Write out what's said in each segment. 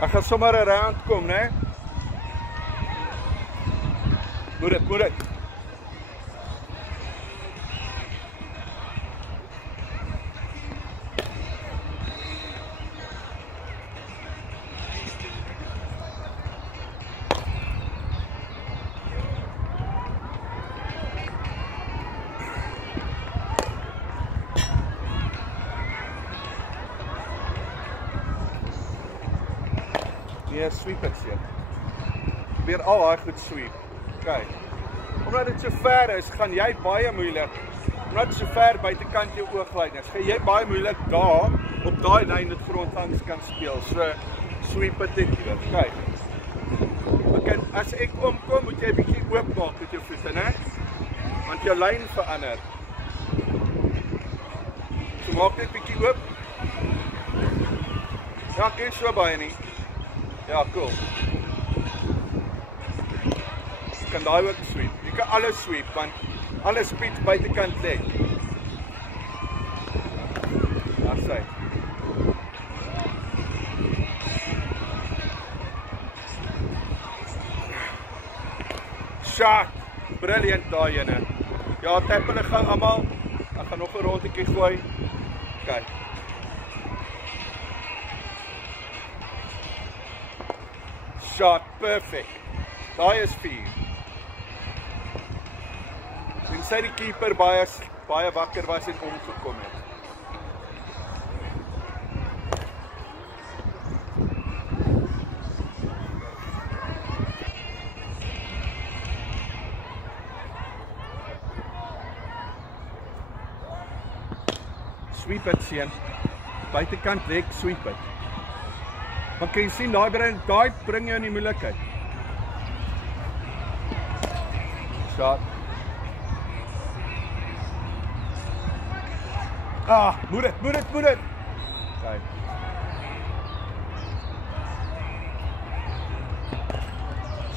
Ek gaan sommer 'n round kom, né? Moet dit. Nee, sweep ek seker. Probeer al daai goed sweep. Kyk. Omdat dit so ver is, gaan jy baie moeilik. Omdat dit so ver buitekant jou ooglyn is, gaan jy baie moeilik daar op daai lyn dit grondlangs kan speel. So sweep dit hier. Kyk. Okay, as ek omkom, moet jy 'n bietjie oop maak met jou voete, né? Want jou lyn verander. So maak net 'n bietjie oop. Ja, kyk so baie nie. Ja, cool. Jy kan daai ook sweep. Jy kan alles sweep, want alles speed buitekant lê. Daar sê. Shot! Brilliant daai ene. Ja, tap hulle gou almal. Ek gaan nog 'n rondetjie gooi. Kyk. Shot, perfect. Daai is 4. En sy die keeper baie wakker was en omgekom het. Sweep het seun. Buitekant lek sweep het. Maar kan jy sien, daai bring jou in die moeilikheid. Shot. Moet dit. Kijk.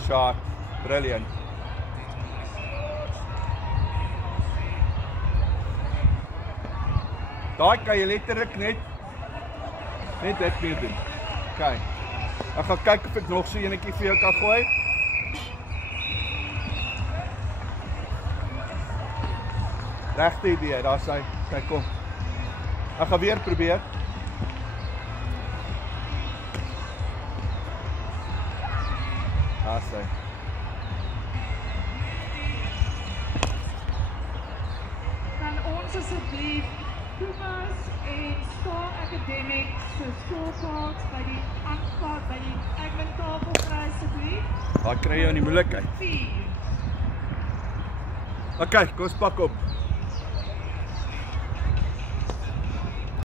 Shot. Brilliant. Daai kan jy letterlik net dit weer doen. Kijk. Ek gaan kyk of ek nog so enetjie vir jou kan gooi. Regte idee, daar sy. Kyk, kom. Ek gaan weer probeer. Daar sy. Kan ons asseblief Pumas en Star Academics se scorecards by die admin-tafel kry asseblief? Daar kry jy in die moeilikheid. 4. Okay, kom ons pak op.